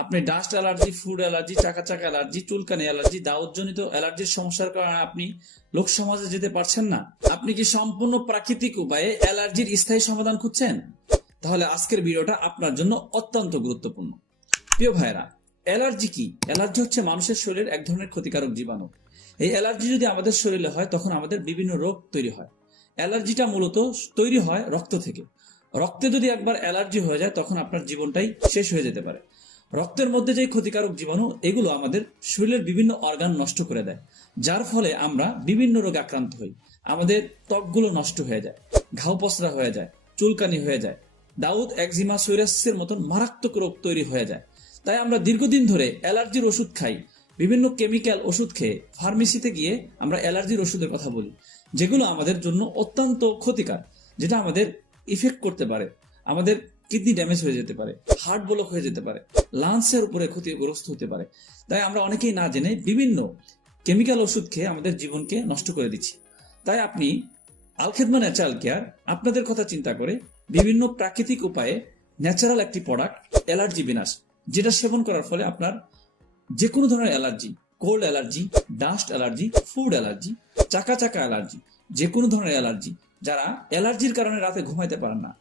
আপনি dust allergy, food allergy, চাকা চাকা অ্যালার্জি, চুলকানি অ্যালার্জি, দাউদজনিত অ্যালার্জির সমস্যার কারণে আপনি লোক সমাজে যেতে পারছেন না। আপনি কি সম্পূর্ণ প্রাকৃতিক উপায়ে অ্যালার্জির স্থায়ী সমাধান খুঁজছেন? তাহলে আজকের ভিডিওটা আপনার জন্য অত্যন্ত গুরুত্বপূর্ণ। প্রিয় ভাইরা, অ্যালার্জি কি? অ্যালার্জি হচ্ছে মানুষের শরীরের এক ধরনের ক্ষতিকারক জীবাণু। এই অ্যালার্জি যদি আমাদের শরীরে হয় তখন আমাদের বিভিন্ন রোগ তৈরি হয়। অ্যালার্জিটা মূলত তৈরি হয় রক্ত থেকে। রক্তে যদি একবার অ্যালার্জি হয়ে যায় তখন আপনার জীবনটাই শেষ হয়ে যেতে পারে। রক্তের মধ্যে যে ক্ষতিকারক জীবাণু, এগুলো আমাদের শরীরের বিভিন্ন অর্গান নষ্ট করে দেয়, যার ফলে আমরা বিভিন্ন রোগে আক্রান্ত হই। আমাদের ত্বকগুলো নষ্ট হয়ে যায়, ঘাও পসরা হয়ে যায়, চুলকানি হয়ে যায়, দাউদ, একজিমা, সোরিয়াসিসের মতন মারাত্মক রোগ তৈরি হয়ে যায়। তাই আমরা দীর্ঘদিন ধরে অ্যালার্জির ওষুধ খাই। বিভিন্ন কেমিক্যাল ওষুধ খেয়ে ফার্মেসিতে গিয়ে আমরা অ্যালার্জির ওষুধের কথা বলি, যেগুলো আমাদের জন্য অত্যন্ত ক্ষতিকর, যেটা আমাদের ইফেক্ট করতে পারে। আমাদের কিডনি ড্যামেজ হয়ে যেতে পারে, হার্ট ব্লক হয়ে যেতে পারে, লাংসের উপরে ক্ষতিগ্রস্ত হতে পারে। তাই আমরা অনেকেই না জেনে বিভিন্ন কেমিক্যাল ওষুধ খেয়ে আমাদের জীবনকে নষ্ট করে দিচ্ছি। তাই আপনি আল খেদমা ন্যাচারাল কেয়ার আপনাদের কথা চিন্তা করে বিভিন্ন প্রাকৃতিক উপায়ে ন্যাচারাল একটি প্রোডাক্ট, অ্যালার্জি বিনাশ, যেটা সেবন করার ফলে আপনার যে কোনো ধরনের allergy, cold allergy, dust allergy, food allergy, চাকা চাকা অ্যালার্জি, যে কোনো ধরনের অ্যালার্জি, যারা অ্যালার্জির কারণে রাতে ঘুমাইতে পারেন না,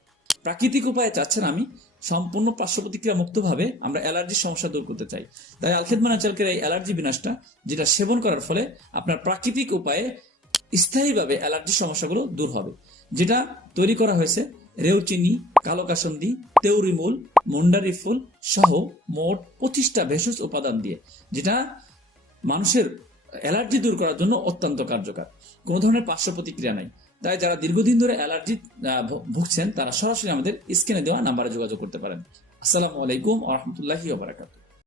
প্রাকৃতিক উপায়ে চাচ্ছেন আমি সম্পূর্ণ পার্শ্ব প্রতিক্রিয়া মুক্তভাবে আমরা অ্যালার্জির সমস্যা দূর করতে চাই। তাই আল খেদমা ন্যাচারাল এই অ্যালার্জি বিনাশটা, যেটা সেবন করার ফলে আপনার প্রাকৃতিক উপায়ে স্থায়ীভাবে অ্যালার্জির সমস্যাগুলো দূর হবে। যেটা তৈরি করা হয়েছে রেউচিনি, কালো কাসন্দি, তেওরিমূল, মুন্ডারি ফুল সহ মোট 25টা ভেষজ উপাদান দিয়ে, যেটা মানুষের অ্যালার্জি দূর করার জন্য অত্যন্ত কার্যকর। কোনো ধরনের পার্শ্ব প্রতিক্রিয়া নাই। তাই যারা দীর্ঘদিন ধরে অ্যালার্জি ভুগছেন তারা সরাসরি আমাদের স্ক্রিনে দেওয়া নাম্বারে যোগাযোগ করতে পারেন। আসসালামু আলাইকুম ওয়া রাহমাতুল্লাহি ওয়া বারাকাতুহু।